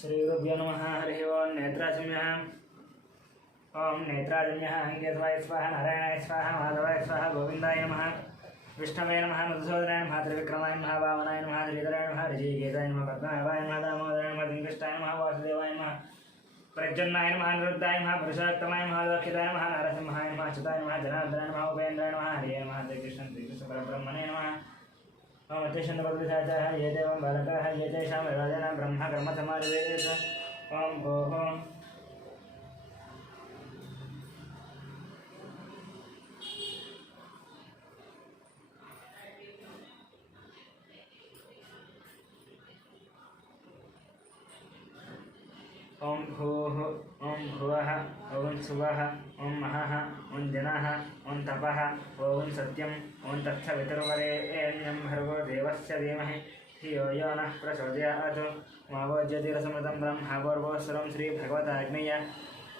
श्रीगुरुभ्यो नमः। हरिः ओं। नेत्राजम्यः ओं नेत्राजम्यः केशवाय स्वाहा, नारायणाय स्वाहा, माधवाय स्वाहा, गोविंदाय नमः, विष्णवे नमः, मधुसूदनाय नमः, त्रिविक्रमाय नमः, वामनाय नमः, श्रीधराय नमः, ऋषिकेशाय नमः, पद्मनाभाय नमः, दामोदराय नमः, दिङ्कृष्टाय नमः, वासुदेवाय नमः, प्रज्जन्नाय नमः, निरुद्धाय नमः, पुरुषोत्तमाय नमः, लक्षिताय नमः, नरसिंहाय नमः, अच्युताय नमः, जनार्दनाय नमः, उपेन्द्राय नमः, हरे नमः, श्रीकृष्ण परब्रह्मणे नमः। ओम अतिशन्नपदविधाचाः ये देवं बालकाः ये तेषां विराजनं ब्रह्म कर्म समाधिवेद। ओम भोः ओम भूः ओम भुवः ओम सुवः ओम महः ओम जनः ओम तपः ओम सत्यम् ओम तत्सवितुर्वरेण्यं भर्गो देवस्य धीमहि धियो यो नः प्रचोदयात्। मावोज्यतिरसमृतं ब्रह्मभूर्भुवस्सुरं श्रीभगवताग्नेय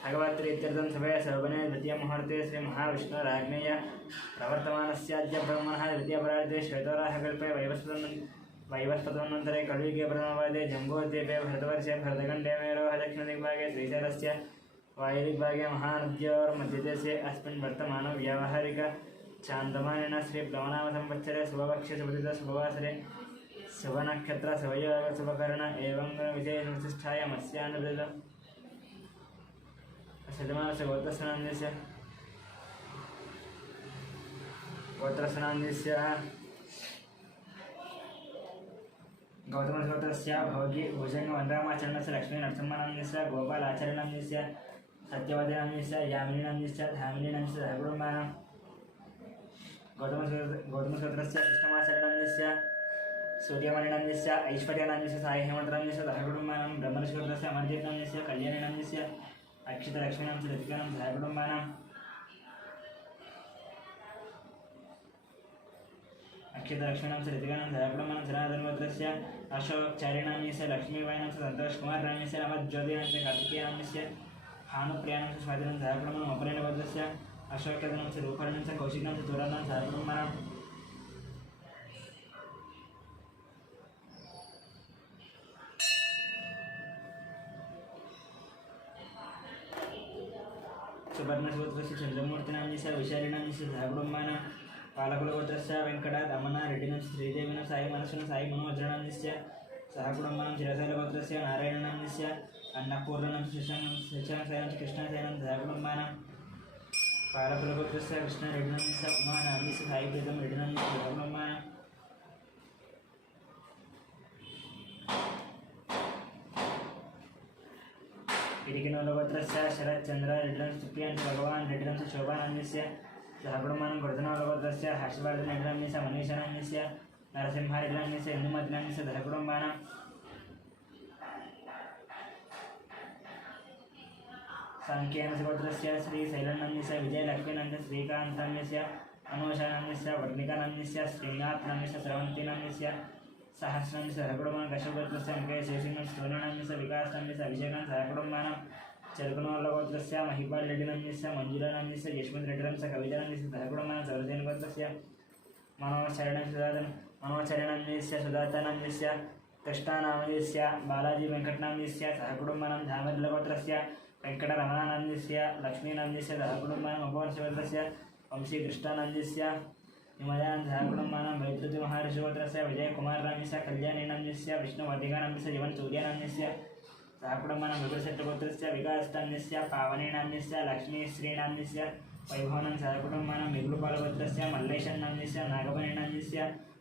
भगवत्रीत्यर्थं सभे शोभने द्वितीयमुहूर्ते श्रीमहाविष्णुराग्नेय प्रवर्तमानस्याद्य ब्रह्मणः द्वितीयपरार्धे श्वेतवराहकल्पे वैवस्वतोन्नन्तरे कलियुगे प्रथमपादे जम्बूद्वीपे भरतवर्षे भरतखण्डे मेरोः दक्षिणदिग्भागे श्रीशैलस्य वायुदिग्भागे महानद्योर्मध्यदेशे अस्मिन् वर्तमानो व्यावहारिक चान्दमानेन श्रीप्लवनामसंवत्सरे शुभपक्षे शुभदिवसरे शुभनक्षत्र शुभयोग शुभकर्ण एवं विशेषविशिष्टायामस्यानुवृत शतमानस्य गोत्रस्नान्यस्य गौतमसूत्रस्य भोगी भुजङ्गवन्द्रामाचरणस्य लक्ष्मीनरसिंहनाम्नस्य गोपालाचार्यनाम्नस्य सत्यवतीनाम्नस्य यामिनीनाम्नस्य धामिनीनाम्नस्य सहकुटुम्बानां गौतमसूत्रस्य कृष्णमाचार्यनाम्नस्य सूर्यमणिनाम्नस्य ऐश्वर्यनाम्नस्य साई हेमन्तनाम्नस्य सहकुटुम्बानां ब्रह्मसूत्रस्य अमरदीपनाम्नस्य कल्याणीनाम्नस्य अक्षितलक्ष्मीनाम्नस्य ऋतिकानां सहकुटुम्बानां अक्षितलक्ष्मीनाम्नस्य ऋतिकानां सहकुटुम्बानां जनार्दनगोत्रस्य अशोकचार्यनाम्नस्य लक्ष्मीबाईनाम्नस्य सन्तोषकुमारनाम्नस्य नवज्योतिनाम्नस्य कार्तिकेयनाम्नस्य भानुप्रियानाम्नस्य स्वातिनां सहकुटुम्बानां अपरेणगोत्रस्य अशोकनाम्नस्य रूपाणाम्नस्य कौशिकनाम्नस्य तुरानां सहकुटुम्बानां सुवर्णसूत्रस्य चन्द्रमूर्तिनाम्नस्य विशालिनाम्नस्य सहकुटुम्बानां पालकुलगोत्रस्य वेङ्कट दमन रेड्डिनाम्नस्य श्रीदेविनां साई मनस्विनां साई मनोवज्रनाम्नस्य सहकुटुम्बानां चिरशैलगोत्रस्य नारायणनाम्नस्य अन्नपूर्णानाम्नस्य शशाङ्कनाम्नस्य कृष्णशैलानां सहकुटुम्बानां पालकुलगोत्रस्य कृष्णरेड्डिनाम्नस्य उमानाम्नस्य साई प्रीतं रेड्डिनाम्नस्य सहकुटुम्बानां इडिकिनोलगोत्रस्य शरच्चन्द्र रेड्डिनाम्नस्य प्रियाञ्च भगवान् रेड्डिनाम्नस्य शोभानाम्नस्य सहकुटुम्बानां वर्धनोलगोत्रस्य हर्षवर्धनरेड्डिनाम्नस्य मनीषनाम्नस्य नरसिंहरेड्डिनाम्नस्य हिन्दुमतिनाम्नस्य सहकुटुम्बानां साङ्ख्येनसगोत्रस्य श्रीशैलनाम्नस्य विजयलक्ष्मीनाम्नस्य श्रीकान्तनाम्नस्य अनुषानाम्नस्य वर्णिकानाम्नस्य श्रीनाथनाम्नस्य स्रवन्तीनाम्नस्य सहस्रनाम्नस्य सहकुटुम्बानां कश्यपगोत्रस्य मुकेशेषिनाम्नस्य सोनिनाम्नस्य विकासनाम्नस्य अभिषेकान् सहकुटुम्बानां चरुकनोल्लगोत्रस्य महिपाल रेड्डिनाम्नस्य मञ्जुलानाम्नस्य यशवन्तरेड्डिनाम्नस्य कवितानाम्नस्य सहकुटुम्बानां सौरसेनगोत्रस्य मनोचरणनाम्नस्य सुधातानाम्नस्य कृष्णानाम्नस्य बालाजी वेङ्कटनाम्नस्य सहकुटुम्बानां धामल्लगोत्रस्य वेङ्कटरमणानाम्नस्य लक्ष्मीनाम्नस्य सहकुटुम्बानां उपवंशगोत्रस्य वंशीकृष्णानाम्नस्य हिमयान् सहकुटुम्बानां वैद्युतिमहर्षिगोत्रस्य विजयकुमारनाम्नस्य कल्याणीनाम्नस्य विष्णुवर्धिकानाम्नस्य जीवनसूर्यनाम्नस्य सहकुटुम्बानां विपुलशेट्टगोत्रस्य विकासनाम्नस्य पावनीनाम्नस्य लक्ष्मीश्रीनाम्नस्य वैभवनां सहकुटुम्बानां मिगुलपालगोत्रस्य मल्लेशनाम्नस्य नागपणीनाम्नस्य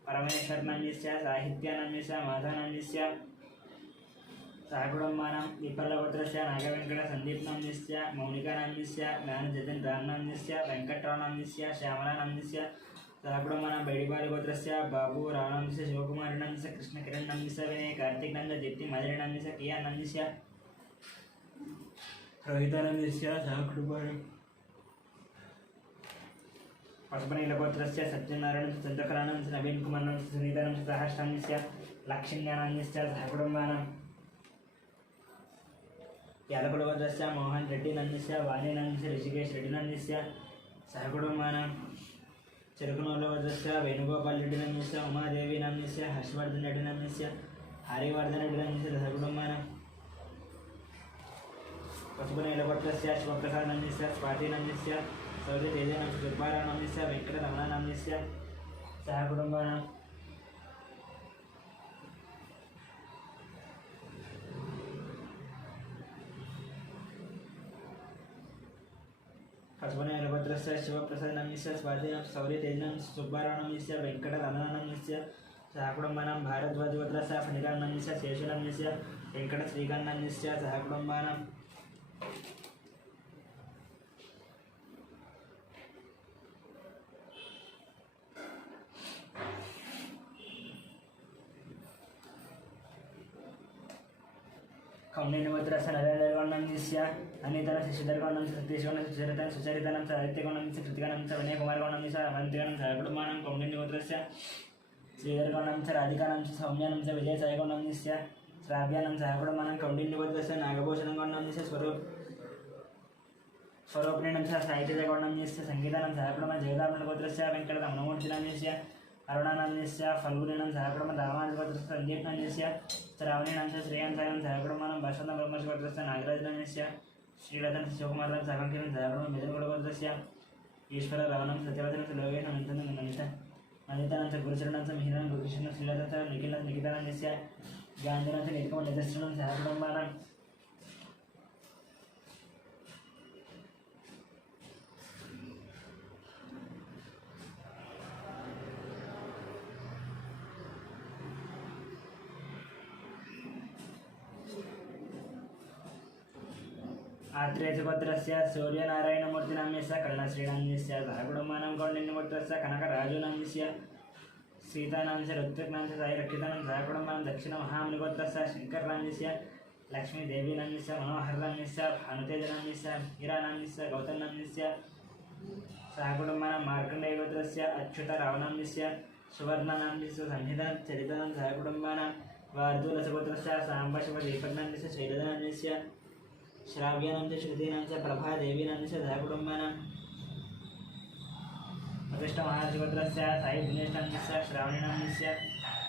परमेश्वरनाम्नस्य साहित्यानाम्नस्य माधवनाम्नस्य सहकुटुम्बानां विपल्लगोत्रस्य नागवेङ्कटसन्दीपनाम्नस्य मौनिकानाम्नस्य ज्ञानजतीन्द्रनाम्नस्य वेङ्कटरावनाम्नस्य श्यामलानाम्नस्य सहकुटुम्बानां बैडिपालगोत्रस्य बाबूरावनाम्नस्य शिवकुमारनाम्नस्य कृष्णकिरणनाम्नस्य विनय कार्तिकनाम्नस्य दीप्ति माधुरीनाम्नस्य कियानाम्नस्य रोहितानाम्नस्य सहकुटुम्बानां पशुपनीलगोत्रस्य सत्यनारायणस्य चन्द्रकलानाम्नस्य नवीनकुमारनाम्नस्य सुनीतानाम्नस्य सहस्राम्नस्य लक्ष्मीज्ञानाम्नस्य सहकुटुम्बानां यादकुलगोत्रस्य मोहन रेड्डिनाम्नस्य वाणीनाम्नस्य ऋषिकेश रेड्डिनाम्नस्य सहकुटुम्बानां चरुकनोल्लगोत्रस्य वेणुगोपाल रेड्डिनाम्नस्य उमादेवी नाम्नस्य हर्षवर्धन रेड्डिनाम्नस्य हरिवर्धन रेड्डिनाम्नस्य सहकुटुम्बानां पशुपतिगोत्रस्य शिवप्रसादनाम्नस्य स्वातिनाम्नस्य सौर्यतेजनाम्नस्य दुर्बारानाम्नस्य वेङ्कटरमणानाम्नस्य सह कुटुम्बानां पशुपतिगोत्रस्य शिवप्रसादनाम्नस्य स्वातिनाम्नस्य सौर्यतेजनाम्नस्य दुर्बारानाम्नस्य वेङ्कटरमणानाम्नस्य सह कुटुम्बानां भारद्वाजगोत्रस्य फणिकानाम्नस्य शेषनाम्नस्य वेङ्कटश्रीकान्नाम्नस्य सह कुटुम्बानां कौण्डिन्यगोत्रस्य नरेन्द्रगौण्डस्य अनितरस्य शशिधरगौण्डस्य सतीशगौण्डस्य सुचरितं सुचरितानां साहित्यगौण्डस्य कृतिकानां विनयकुमारगौण्डस्य अवन्तिकानां सहकुटुम्बानां कौण्डिन्यगोत्रस्य श्रीधरगौण्डस्य राधिकानां सौम्यानां विजयसायगौण्डस्य श्राव्यानां सहकुटुम्बानां कौण्डिन्यगोत्रस्य नागभूषणगौण्डस्य स्वरूपिणीनां साहित्यगौण्डस्य संगीतानां सहकुटुम्बानां जगदाभरणगोत्रस्य वेङ्कटरमणमूर्तिनाम्नस्य अरुणानाम्नस्य फल्गुनीनां सहकुटुम्बानां रामानुजगोत्रस्य सन्दीपनाम्नस्य श्रावणीनां श्रेयांसायं सहकुटुम्बानां वसन्तब्रह्मगोत्रस्य नागराजनाम्नस्य श्रीरतनस्य शिवकुमारनां सहकुटुम्बानां सहकुटुम्बानां मिथुनगोत्रस्य ईश्वररावनां सत्यवतनस्य लोकेशं मनितानां गुरुचरणां मिहिरां गुरुकृष्णं श्रीरतनस्य निकितानाम्नस्य गान्धिनां नितिकमनितश्रणां सहकुटुम्बानां आत्रेयगोत्रस्य सूर्यनारायणमूर्तिनाम्नस्य करुणश्रीनाम्नस्य सहकुटुम्बानां कौण्डिन्यगोत्रस्य कनकराजुनाम्नस्य सीतानाम्नस्य ऋत्विक्नाम्नस्य सायरक्षितानां सहकुटुम्बानां दक्षिणमहामुनिगोत्रस्य शङ्करनाम्नस्य लक्ष्मीदेवीनाम्नस्य मनोहरनाम्नस्य भानुतेजनाम्नस्य हीरानाम्नस्य गौतमनाम्नस्य सहकुटुम्बानां मार्कण्डेयगोत्रस्य अच्युतरावनाम्नस्य सुवर्णनाम्नस्य संहिताचरितानां सहकुटुम्बानां वार्धूलसगोत्रस्य साम्बशिवदीपकनाम्नस्य शैलजनाम्नस्य श्राव्यानां च श्रुतीनां च प्रभादेवीनां च सहकुटुम्बानां वसिष्ठमहाराजगोत्रस्य साईदिनेशनाम्नस्य श्रावणीनाम्नस्य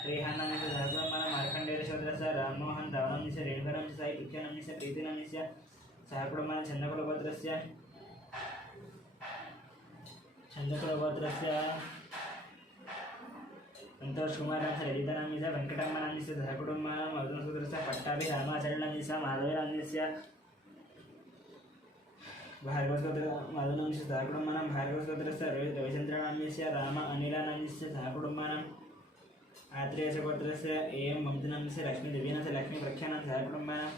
रेहानाम्नस्य सहकुटुम्बानां मार्कण्डेयगोत्रस्य राममोहन रावनाम्नस्य रेणुकानाम्नस्य साई कृत्यानाम्नस्य प्रीतिनाम्नस्य सहकुटुम्बानां चन्द्रकुलगोत्रस्य संतोषकुमारांस्य ललितानाम्नस्य वेङ्कटरमणानाम्नस्य सहकुटुम्बानां मधुसूदनस्य पट्टाभि रामाचार्यनाम्नस्य माधवीनाम्नस्य भार्गवगोत्रस्य सहकुटुम्बानां भार्गवगोत्रस्य रविचन्द्रनाम्नस्य राम अनिलानाम्नस्य सहकुटुम्बानां आत्रेयगोत्रस्य एम ममतानाम्नस्य लक्ष्मीदेवीनाम्नस्य लक्ष्मीप्रख्यानां सहकुटुम्बानां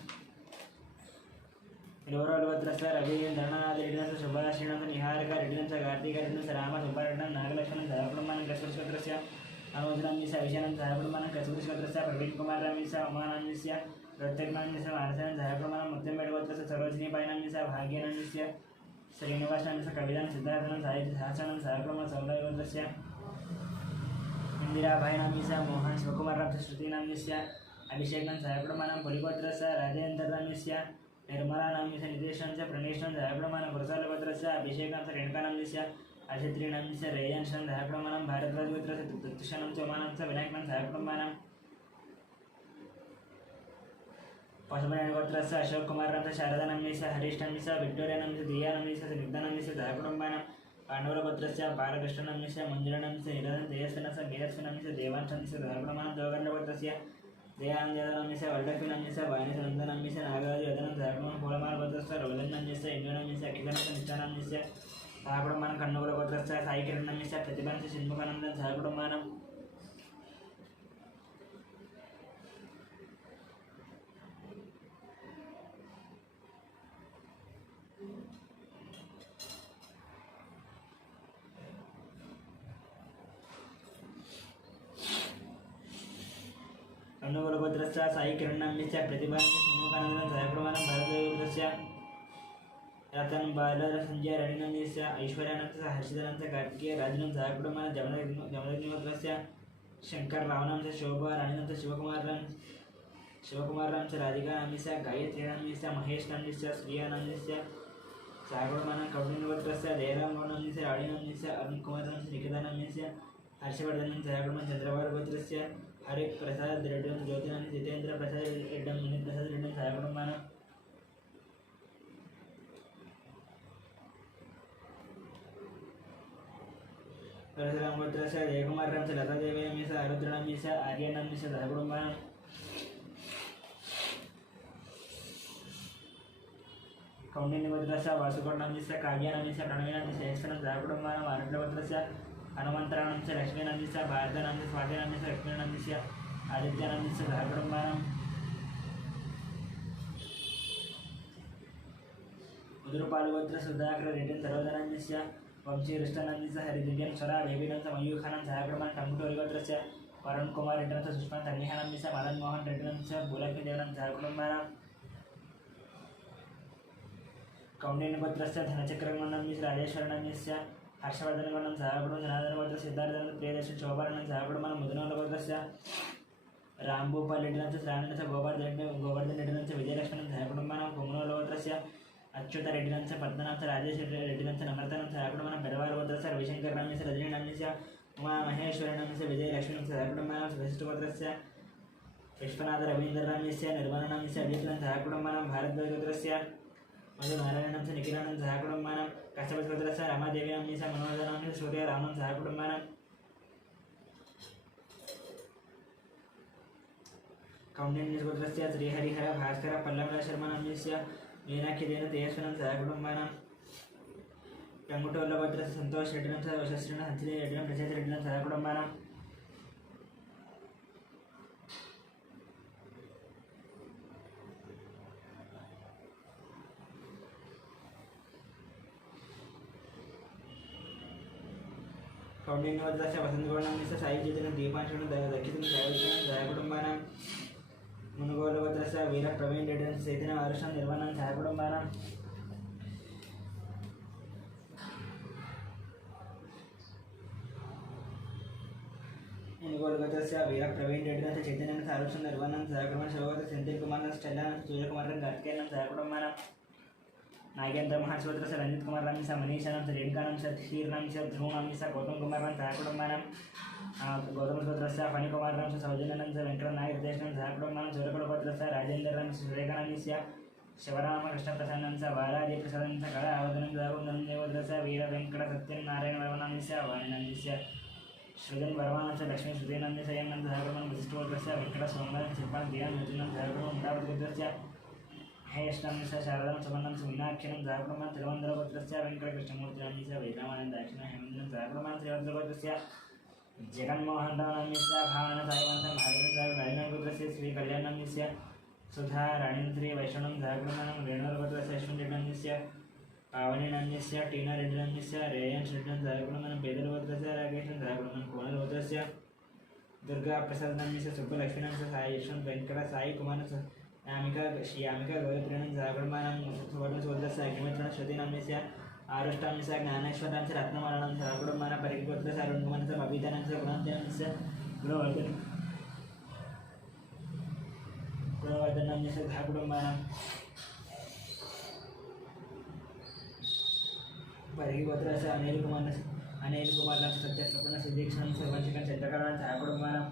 लोरगोत्रस्य रवीन्द्रनाथरेड्डिनाम्नस्य सुभाषिणाम्नस्य निहारकरेड्डिनाम्नस्य कार्तिकरेड्डिनाम्नस्य रामसुब्बारेड्डिनां नागलक्ष्मणं सहकुटुम्बानां कस्तूरिगोत्रस्य अनुजनाम्नस्य विजयानां सहकुटुम्बानां कस्तूरिगोत्रस्य प्रवीणकुमारनाम्नस्य उमानाम्नस्य ऋत्विक्नाम्नस्य मानसानां सहकुटुम्बानां मुत्तम्मेडगोत्रस्य सरोजिनीबाईनाम्नस्य भाग्यनाम्नस्य श्रीनिवासनाम्नस्य कवितां सिद्धार्थनां साहित्यसहस्राणां सहकुटुम्बानां सौरगोत्रस्य इंदिराबाईनाम्नस्य मोहन शिवकुमारनाम्नस्य श्रुतीनाम्नस्य अभिषेकनां सहकुटुम्बानां पुलिगोत्रस्य राजेन्द्रनाम्नस्य निर्मलानाम्नस्य नितेशांस्य प्रणेशां सहकुटुम्बानां गुरुसालगोत्रस्य अभिषेकांस्य रेणुकानाम्नस्य अजित्रीनाम्नस्य रेयांशां सहकुटुम्बानां भारद्वाजगोत्रस्य तृतीशानां च उमानांस्य विनायकनां सहकुटुम्बानां पशुपतिगोत्रस्य अशोककुमारनाम्नस्य शारदानाम्नस्य हरीशनाम्नस्य विक्टोरियानाम्नस्य दियानाम्नस्य स्निग्धानाम्नस्य सहकुटुम्बानां पाण्डवगोत्रस्य बालकृष्णनाम्नस्य मञ्जुलानाम्नस्य निरञ्जयस्वनस्य मेयस्वनाम्नस्य देवांशानाम्नस्य सहकुटुम्बानां देवगण्डगोत्रस्य देहांजनाम्नस्य वल्लभीनाम्नस्य वाणिसनन्दनाम्नस्य नागराजवदनं सहकुटुम्बानां पूलमालगोत्रस्य रोलन्नाम्नस्य इन्द्रनाम्नस्य अखिलानाम्नस्य निष्ठानाम्नस्य सहकुटुम्बानां कन्नूरगोत्रस्य साईकिरणनाम्नस्य प्रतिभानाम्नस्य षण्मुखानन्दं सहकुटुम्बानां कन्नूरगोत्रस्य साईकिरणनाम्नस्य प्रतिभानाम्नस्य षण्मुखानन्दं सहकुटुम्बानां भारद्वाजगोत्रस्य रतन बालर संजय रविनाम्नस्य ऐश्वर्यानाम्नस्य हर्षितानाम्नस्य कार्तिकेय राजनां सहकुटुम्बानां जमदग्निगोत्रस्य शङ्कररावनाम्नस्य शोभा राणीनाम्नस्य शिवकुमारनाम्नस्य राधिकानाम्नस्य गायत्रीनाम्नस्य महेशनाम्नस्य श्रियानाम्नस्य सहकुटुम्बानां कौण्डिन्यगोत्रस्य जयरामगौडनाम्नस्य राणीनाम्नस्य अरुणकुमारनाम्नस्य निकितानाम्नस्य हर्षवर्धनं सहकुटुम्बानां चन्द्रभारगोत्रस्य हरिप्रसाद रेड्डी ज्योतिनाम्नस्य जितेन्द्र प्रसाद रेड्डी मुनिप्रसाद रेड्डी सहकुटुम्बानां परशुरामगोत्रस्य जयकुमाररामस्य लतादेवीनम्यस्य आरुद्रनम्यस्य आर्यनम्यस्य सहकुटुम्बानां कौण्डिन्यगोत्रस्य वासुकोटनम्यस्य काव्यानम्यस्य प्रणवीनम्यस्य यक्षनं सहकुटुम्बानां आरुद्रगोत्रस्य हनुमन्तरामस्य लक्ष्मीनम्यस्य भारतनम्यस्य स्वातिनम्यस्य लक्ष्मीनम्यस्य आदित्यनम्यस्य सहकुटुम्बानां उदुरपालगोत्र सुधाकररेड्डी सर्वधनन्यस्य वंशीकृष्णनन्दस्य हरिदिव्यं स्वरा बेबीनंस मयूखानं सहकुटुम्बानां टङ्गुटूरिगोत्रस्य वरुण कुमार रेड्डिनंस सुष्मा तन्निहानम्यस्य मदन मोहन रेड्डिनंस भूलक्ष्मीदेवनं सहकुटुम्बानां कौण्डिन्यगोत्रस्य धनचक्रगणनम्यस्य राजेश्वरनम्यस्य हर्षवर्धनगणं सहकुटुम्बं जनार्दनगोत्र सिद्धार्थनंद प्रियदर्शन शोभानंद सहकुटुम्बानां मुदनगोत्रस्य रामभूपाल रेड्डिनंस श्रावणस्य गोवर्धन रेड्डिनंस विजयलक्ष्मणं सहकुटुम्बानां कुमनोलगोत्रस्य अच्युत रेड्डिनंस पद्मनाथ राजेश रेड्डिनंस नम्रतानं सहकुटुम्बानां बेदवालगोत्रस्य रविशंकरनम्यस्य रजनीनम्यस्य उमामहेश्वरनम्यस्य विजयलक्ष्मणं सहकुटुम्बानां वसिष्ठगोत्रस्य विश्वनाथ रवीन्द्रनम्यस्य निर्मलनम्यस्य अभिजितं सहकुटुम्बानां भारद्वाजगोत्रस्य मधुनारायणं निखिलानं सहकुटुम्बानां कश्यपगोत्रस्य रमादेवीनम्यस्य मनोहरनम्यस्य सूर्यरामं सहकुटुम्बानां कौण्डिन्यगोत्रस्य श्रीहरिहर भास्कर पल्लवशर्मनम्यस्य मीनाक्षीदेन तेजस्वनं सहकुटुम्बानां टङ्गुटोल्लगोत्रस्य संतोष रेड्डिनं सह वशश्रीनं हंसिनी रेड्डिनं प्रशांत रेड्डिनं सहकुटुम्बानां कौण्डिन्यगोत्रस्य वसन्तगौडनम्यस्य सायुज्येन दीपांशनं दक्षिणं सहकुटुम्बानां मुनुगोलगोत्रस्य वीरप्रवीण रेड्डिनं चैतन्य आरुषं निर्वाणं सहकुटुम्बानां मुनुगोलगोत्रस्य वीरप्रवीण रेड्डिनं चैतन्य आरुषं निर्वाणं सहकुटुम्बानां शिवगोत्र सेंथिल कुमारनं स्टेल्लानं सूर्यकुमारनं कार्तिकेयनं सहकुटुम्बानां नागेंद्र महाश्वत्रस्य रंजित कुमारनम्यस्य मनीषानं रेणुकानंस्य धीरनम्यस्य ध्रुवनम्यस्य गौतम कुमारनं सहकुटुम्बानां गौतमगोत्रस्य फणिकुमारनम्यस्य सौजन्यनम्यस्य वेङ्कटनायक देशनं सहकुटुम्बानां चोरकुलगोत्रस्य राजेन्द्रनम्यस्य सुरेखानम्यस्य शिवरामकृष्णप्रसन्नस्य बालाजीप्रसादनस्य कला आवदनं सहकुटुम्बस्य वीरवेङ्कटसत्यनारायणवर्मनम्यस्य वाणिनम्यस्य सृजन वर्मानस्य लक्ष्मी सुधीनम्यस्य यमनं सहकुटुम्बानां वसिष्ठगोत्रस्य वेङ्कटसोमनाथस्य शिल्पान् दीनं नृत्यनं सहकुटुम्बानां मुदावतगोत्रस्य हेष्टनम्यस्य शारदां सुवर्णं मीनाक्षीनं सहकुटुम्बानां तिरुवनन्तपुरस्य वेङ्कटकृष्णमूर्तिनम्यस्य वैरामानं दाक्षिणां हेमन्तं सहकुटुम्बानां श्रीवत्सगोत्रस्य जगन्मोहनरामनम्यस्य भावनसायवंशं महाराजगोत्रस्य श्रीकल्याणनम्यस्य सुधा राणीन्द्री वैष्णवं सहकुटुम्बानां रेणुगोत्रस्य अश्विनरेड्डिनम्यस्य पावनीनम्यस्य टीना रेड्डिनम्यस्य रेयन् रेड्डिनं सहकुटुम्बानां बेदलगोत्रस्य राकेशं सहकुटुम्बानां कोणलगोत्रस्य दुर्गाप्रसादनम्यस्य सुब्बलक्ष्मीनम्यस्य साई यशवन्त वेङ्कट साई कुमारस्य यामिका गौरीप्रियनं सहकुटुम्बानां सुवर्णसोदरस्य अग्निमित्रं श्रुतिनम्यस्य आरुष्टाम्यस्य ज्ञानेश्वरांस्य रत्नमालानं सहकुटुम्बानां परिगोत्रस्य अरुणकुमारस्य बबीतानंस्य गुणान्त्यनस्य गुणवर्धनम्यस्य सहकुटुम्बानां परिगोत्रस्य अनिलकुमारनं सत्यप्रपन्नस्य दीक्षणं सर्वंशिकं चन्द्रकलानं सहकुटुम्बानां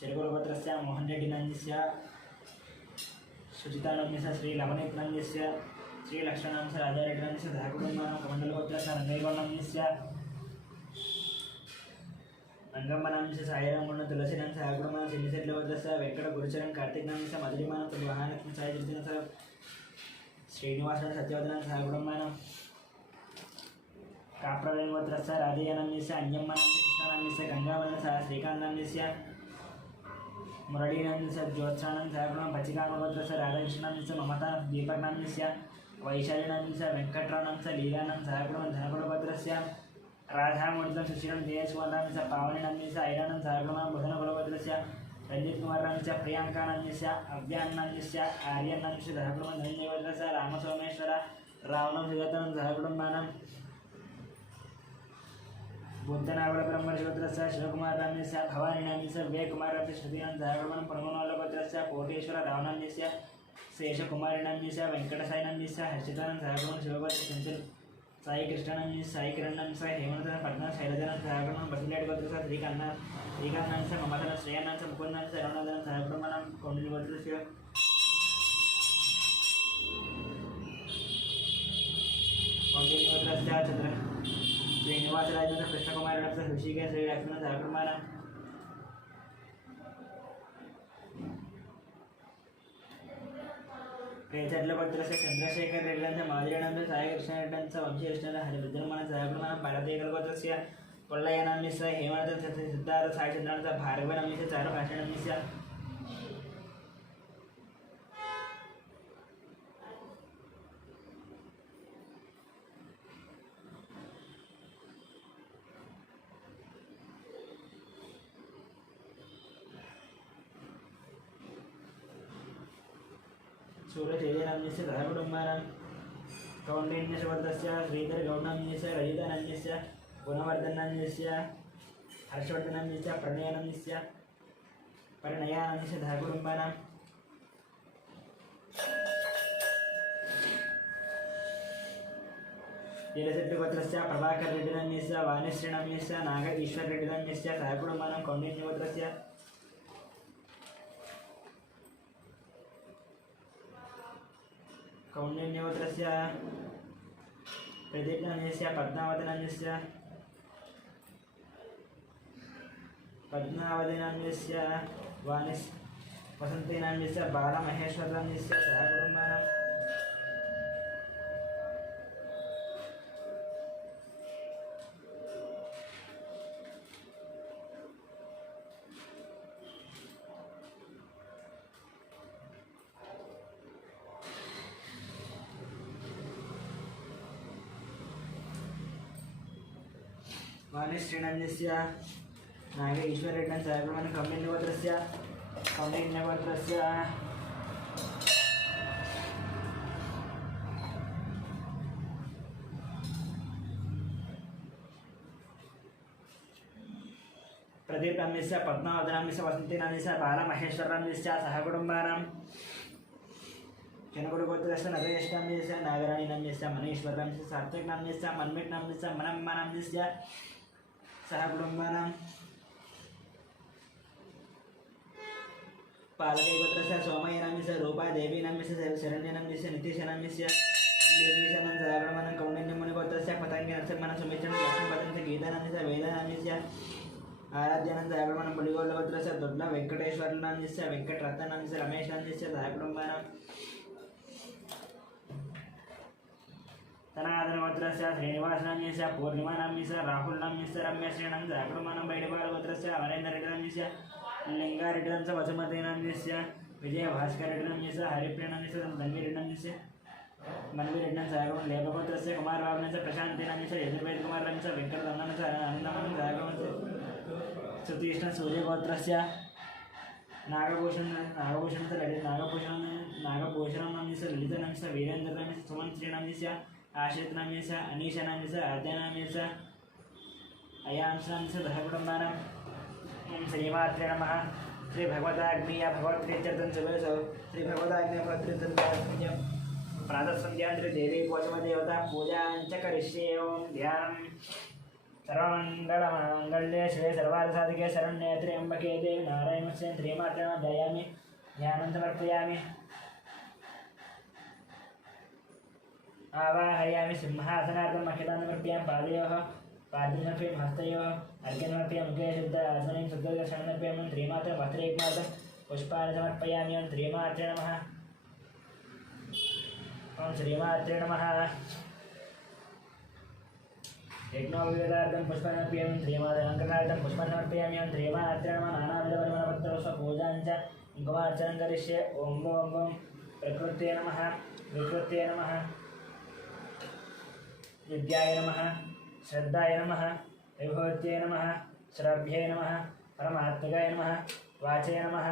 चरकुलगोत्रस्य मोहन रेड्डिनम्यस्य सुचितानम्यस्य श्रीलवणीनम्यस्य श्रीलक्ष्मणस्य राजारेड्डिनम्यस्य सहकुटुम्बानां कमण्डलगोत्रस्य रङ्गैगौडनम्यस्य रङ्गम्मनम्यस्य सायरामगुण्ण तुलसीनं सहकुटुम्बानां सिन्निसेट्लगोत्रस्य वेङ्कटगुरुचरं कार्तिकनम्यस्य मधुरिमानं महालक्ष्मी सायजृतिनं सह श्रीनिवासनं सत्यवदनं सहकुटुम्बानां काप्रवेणगोत्रस्य राजयनम्यस्य अन्यम्मनम्यस्य कृष्णनम्यस्य गङ्गावदनस्य श्रीकान्तनम्यस्य मुरलीनंदस्य ज्योत्सानं सहकुटुम्बानां पचिकामगोत्रस्य राधाकृष्णनम्यस्य ममता दीपकनम्यस्य वैशालीनम्यस्य वेङ्कटरामनम्यस्य लीलानं सहकुटुम्बानां धनकुलगोत्रस्य राधामूर्तिं सुशीलं दिनेशकुमारनम्यस्य पावनीनम्यस्य ऐरानं सहकुटुम्बानां बुधनकुलगोत्रस्य रंजितकुमारनम्यस्य प्रियांकानम्यस्य अव्यान्नम्यस्य आर्यनम्यस्य सहकुटुम्बानां धन्यगोत्रस्य रामसोमेश्वर रावणं सुगतनं सहकुटुम्बानां बुद्धनागरब्रह्मर्षिगोत्रस्य शिवकुमारनम्यस्य भवानीनम्यस्य विवेककुमारस्य श्रुतिनं सहकुटुम्बानां परमनोलगोत्रस्य कोटेश्वर रावणम्यस्य शेषकुमारीनम्यस्य वेङ्कटसायनम्यस्य हर्षितानं सहकुटुम्बानां शिवगोत्रस्य सेंथिल साई कृष्णनम्यस्य साई किरणनम्यस्य हेमन्तनं पद्मनाभ शैलजानं सहकुटुम्बानां बसुलेटगोत्रस्य श्रीकान्तनम्यस्य ममतानं श्रेयानम्यस्य मुकुन्दनम्यस्य अरुणोदनं सहकुटुम्बानां कौण्डिन्यगोत्रस्य कौण्डिन्यगोत्रस्य श्रीनिवासराजेन्द्र कृष्णकुमार ऋषिकेश श्रीलक्ष्मण सहकुमार केचर्लपत्रस्य चंद्रशेखर रेड्डी माधुरेण साई कृष्ण रेड्डी वंशीकृष्ण हरिभद्रमण सहकुमार भारतीयकल्पत्रस्य पल्लयनमिस्य हेमंत सिद्धार्थ साई चंद्रांचा भार्गवनमिस्य चारुभाषणमिस्य सूरतेजनाम्यस्य सहकुटुम्बानां कौण्डिन्यशब्दस्य श्रीधरगौणाम्यस्य रजितानाम्यस्य गुणवर्धनाम्यस्य हर्षवर्धनाम्यस्य प्रणयानाम्यस्य परिणयानाम्यस्य सहकुटुम्बानां वीरशेट्टिगोत्रस्य प्रभाकर रेड्डिनाम्यस्य वाणिश्रीनाम्यस्य नाग ईश्वर रेड्डिनाम्यस्य सहकुटुम्बानां कौण्डिन्यगोत्रस्य कौण्डिन्यगोत्रस्य प्रदीपनाम्यस्य पद्मावतीनाम्यस्य वाणिस् वसन्तीनाम्यस्य बालमहेश्वरनाम्यस्य सहकुटुम्बानां वाणिश्रीनाम्यस्य नाग ईश्वर रेड्डी सहकुटुम्बानां कौण्डिन्यगोत्रस्य प्रदीपनाम्यस्य पद्मावतीनाम्यस्य वसन्तीनाम्यस्य बालमहेश्वरनाम्यस्य सहकुटुम्बानां जनगुरुगोत्रस्य नरेशनाम्यस्य नागराणीनाम्यस्य मनीश्वरनाम्यस्य सात्विकनाम्यस्य मन्मिट्नाम्यस्य मनम्मनाम्यस्य सहकुटुम्बानां पालकैगोत्रस्य सोमयनाम्यस्य रूपादेवीनाम्यस्य शरण्यनाम्यस्य नितीशनाम्यस्य देवीशनं सहकुटुम्बानां कौण्डिन्यमुनिगोत्रस्य पतङ्गिनरसिंहनं सुमित्रं लक्ष्मीपतिं गीतानाम्यस्य वेदानाम्यस्य आराध्यानं सहकुटुम्बानां पुलिगोत्रस्य दोड्ड वेङ्कटेश्वरनाम्यस्य वेङ्कटरत्ननाम्यस्य रमेशनाम्यस्य सहकुटुम्बानां तनादनगोत्रस्य श्रीनिवासनाम्यस्य पूर्णिमानाम्यस्य राहुलनाम्यस्य रम्यश्रीणं सहकुटुम्बानां बैडपालगोत्रस्य अमरेन्द्ररेड्डिनाम्यस्य लिङ्गारेड्डिनाम्यस्य वसुमतीनाम्यस्य विजयभास्कररेड्डिनाम्यस्य हरिप्रियनाम्यस्य धन्वीरेड्डिनाम्यस्य मनवीरेड्डिनं सहकुटुम्बानां लेखगोत्रस्य कुमारबाबुनाम्यस्य प्रशान्तीनाम्यस्य यजुर्वेदकुमारनाम्यस्य वेङ्कटरमणस्य आनन्दमनं सहकुटुम्बानां सुतीष्ण सूर्यगोत्रस्य नागभूषणनाम्यस्य ललितनाम्यस्य वीरेन्द्रनाम्यस्य सुमन्त्रीनाम्यस्य आश्रितनाम्यस्य अनीशनाम्यस्य आद्यनाम्यस्य अयांशनाम्यस्य सहकुटुम्बानां श्रीमात्रे नमः श्री भगवताग्निय भगवत्प्रीत्यर्थं शुभेशो श्री भगवताग्निय भगवत्प्रीत्यर्थं प्रातः संध्यान्तरे देवी पोषमदेवता पूजां च करिष्ये ओं ध्यानं सर्वमङ्गलमाङ्गल्ये शिवे सर्वार्थसाधिके शरण्ये त्र्यम्बके देवी नारायणस्य श्रीमात्रे नमः ध्यायामि ध्यानं समर्पयामि आवाहयामि सिंहासनार्थं मखितानमर्पयामि पादयोः हस्तयोः अर्घ्यनमर्पयामि मुखे शुद्ध आसनं शुद्धदर्शनमर्पयामि श्रीमात्रं वस्त्रैकमात्रं पुष्पाणि समर्पयामि ओं श्रीमात्रे नमः ओं श्रीमात्रे नमः यज्ञोपवेदार्थं पुष्पाणमर्पयामि श्रीमादलङ्करणार्थं पुष्पाणि समर्पयामि ओं श्रीमात्रे नमः नानाविधपरिमलपत्रपुष्पपूजां च कुङ्कुमार्चनं करिष्ये ओं प्रकृत्यै नमः विकृत्यै नमः विद्याय नमः श्रद्धाय नमः विभूत्यै नमः श्रभ्यै नमः परमात्मकाय नमः वाचे नमः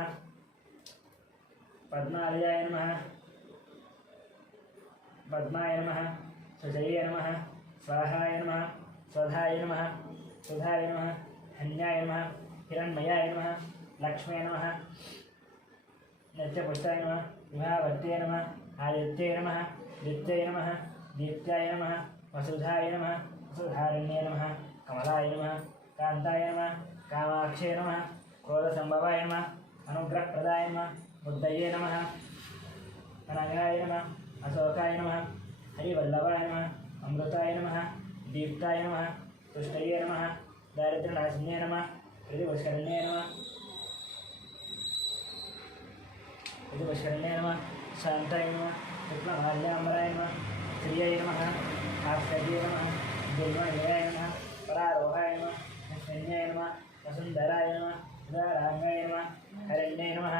पद्मालयाय नमः पद्माय नमः सुजये नमः स्वाहाय नमः स्वधाय नमः सुधाय नमः धन्याय नमः हिरण्मयाय नमः लक्ष्म्यै नमः नित्यपुष्टाय नमः विभावर्त्यै नमः आदित्यै नमः दित्यै नमः दीप्त्याय नमः वसुधाय नमः वसुधारण्ये नमः कमलाय नमः कान्ताय नमः कामाक्षे नमः क्रोधसम्भवाय नमः अनुग्रहप्रदाय नमः बुद्धये नमः अनगाय नमः अशोकाय नमः हरिवल्लभाय नमः अमृताय नमः दीप्ताय नमः तुष्टये नमः दारिद्र्यनाशिन्ये नमः ऋतुपुष्करिण्ये नमः ऋतुपुष्करिण्ये नमः शान्ताय नमः शुक्लमाल्याम्बराय नमः श्रियै नमः भास्कर्ये नमः दुर्गणजयाय नमः परारोहाय नमः लक्ष्मीन्याय नमः वसुन्धराय नमः उदाराङ्गाय नमः हरण्ये नमः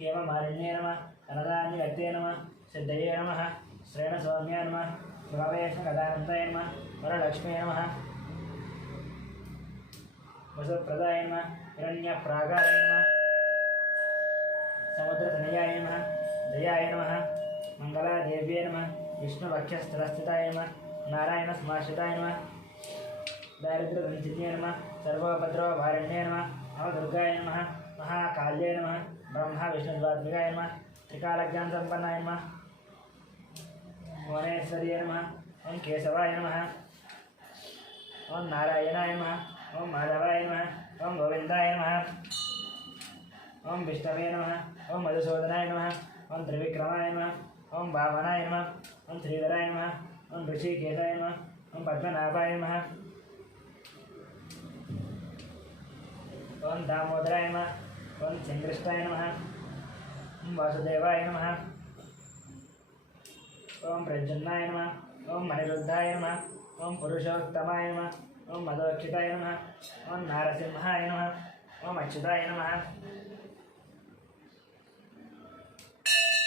हेममालिन्ये नमः अनदान्यगत्ये नमः सिद्धये नमः श्रेणसौम्याय नमः भवेशकदानन्दाय नमः वरलक्ष्मी नमः वसुप्रदाय नमः हिरण्यप्रागाय नमः समुद्रतनयाय नमः दयाय नमः मङ्गलादेव्ये नमः विष्णुवक्षस्थलस्थिताय नमः नारायणसमाश्रिताय नमः दारिद्र्यदंशिन्ये नमः सर्वोपद्रवभारण्ये नमः नवदुर्गाय नमः महाकाल्ये नमः ब्रह्मा विष्णुद्वात्मिकाय नमः त्रिकालज्ञानसम्पन्नाय नमः भुवनेश्वर्ये नमः ओं केशवाय नमः ओं नारायणाय नमः ओं माधवाय नमः ओं गोविन्दाय नमः ओं विष्णवे नमः ओं मधुसूदनाय नमः ओं त्रिविक्रमाय नमः ओं वामनाय नमः ओं श्रीधराय नमः ओं ऋषिकेशाय नमः ओं पद्मनाभाय नमः ओं दामोदराय नमः ओं चन्द्रिष्टाय नमः ओं वासुदेवाय नमः ओं प्रद्युम्नाय नमः ओं मणिरुद्धाय नमः ओं पुरुषोत्तमाय नमः ओं मदोक्षिताय नमः ओं नारसिंहाय नमः ओं अच्युताय नमः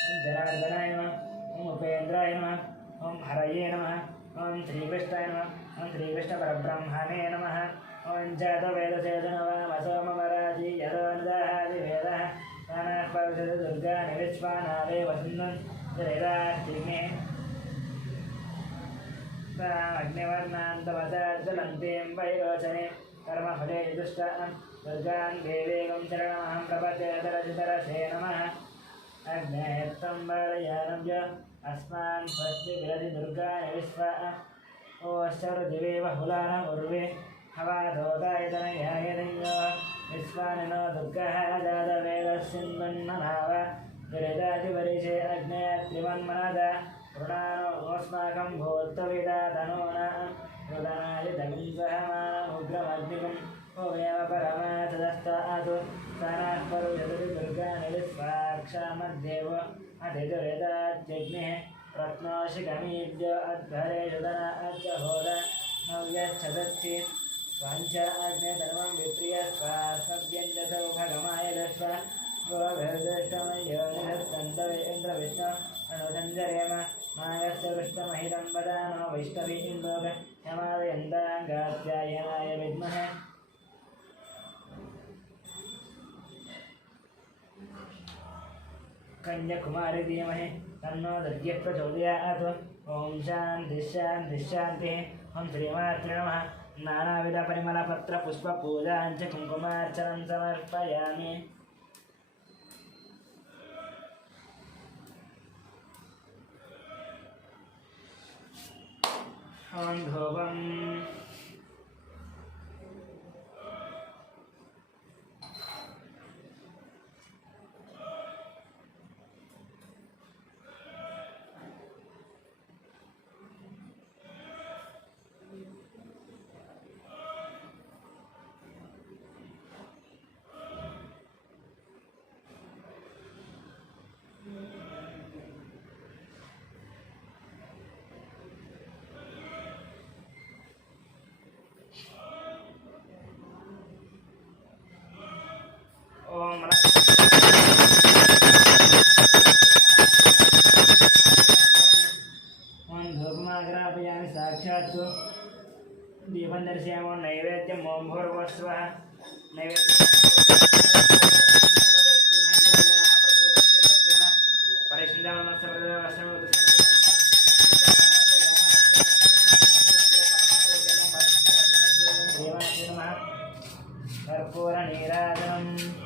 ओं जनार्दनाय नमः ओं उपेन्द्राय नमः ओं हरये नमः ओं श्रीकृष्णाय नमः ओं श्रीकृष्णपरब्रह्मणे नमः ओं जातवेदचेतनवामसोमवराजी यदोनुदाहादिवेदः नानास्पर्शति दुर्गाणि विश्वानादे वसुन्दन् जरेदाष्टिमे अग्निवर्णान्तवसाज्वलन्तीं वैरोचने कर्मफले दुष्टां दुर्गान् देवीगं शरणमहं प्रपद्ये तरसितरसे नमः अग्नेयत्तं बालयानव्य अस्मान् स्वस्ति विरति दुर्गाणि विश्वा ओश्चरुदिवे बहुलान उर्वे हवाधोदायतनयाय दैयो विश्वानिनो दुर्गः जातवेदस्सिन्वन्ननाव विरजातिपरिशे अग्नेयत्रिवन्मनद ऋणानोऽस्माकं भूत्वविदा तनूना रुदनादिदमिं सहमानमुग्रमग्निकं ओमेव परमातदस्तातु स्थानात् परुषदति दुर्गाणि विश्वाक्षामद्देव अतिदुरिदात्यग्निः रत्नोशिखमीड्य अध्वरेषुदना अध्यहोद नव्यच्छदच्छि स्वाञ्च अग्निधर्मं विप्रिय स्वास्मभ्यञ्जसौभगमाय दस्व गोभिर्दृष्टमयो निधत्तन्तवे इन्द्रविष्णु अनुसञ्जरेम मायस्य पृष्ठमहितं वदानो वैष्णवीं लोक यमादयन्ताङ्गात्यायनाय विद्महे कन्याकुमारी धीमहि तन्नो दुर्गे प्रचोदयात् ओं शान्तिः शान्तिः शान्तिः ओं श्रीमात्रे नमः नानाविधपरिमलपत्रपुष्पपूजां च कुङ्कुमार्चनं समर्पयामि ओं धूपम् ओम धूपमाग्रापयामि साक्षात् दीपं दर्शयामो नैवेद्यम् ओं भूर्भुवस्सुवः कर्पूरनीराजनम्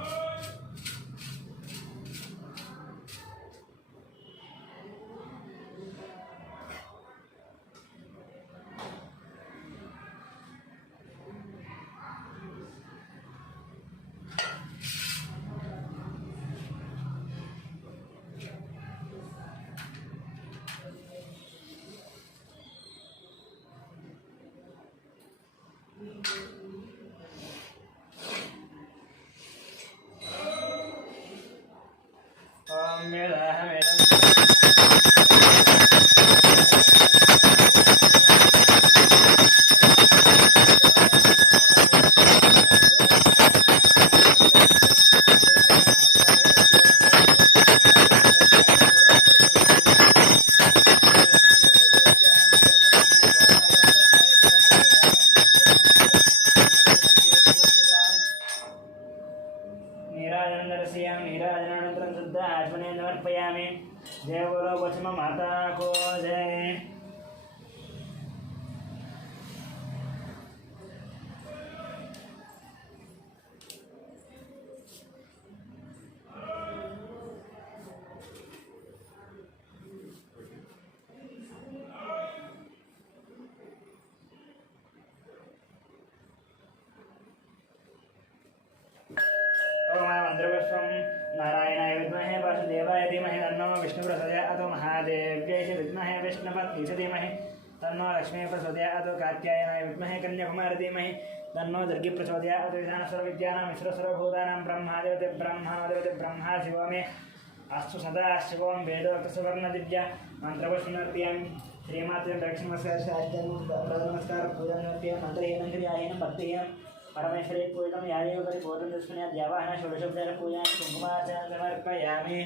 नीराजनं दर्शयामि नीराजनानन्तरं शुद्ध आचमनेन समर्पयामि जय बोलो बचम माता को जय मंत्रपुष्पं नारायणाय विद्महे वासुदेवाय धीमहि तन्नो विष्णुप्रचोदयात् अतो महादेव्यै च विद्महे विष्णुपत्नी च धीमहि तन्नो लक्ष्मी प्रचोदयात् अतो कात्यायनाय विद्महे कन्याकुमारी धीमहि तन्नो दुर्गी प्रचोदयात् अतो ईशानसर्वविद्यानां ईश्वरसर्वभूतानां ब्रह्मादेवते ब्रह्मा शिवो मे अस्तु सदा शिवं वेदोक्तसुवर्णदिव्या मन्त्रपुष्पमर्पयामि श्रीमाते दक्षिणमस्कार पूजन मंत्रहीनं क्रियाहीनं भक्तिहीनं परमेश्वरी पूजनं यादेव परिपूर्णं दर्शनीया द्यावाहन षोडशोपचार पूजन कुङ्कुमार्चनं समर्पयामि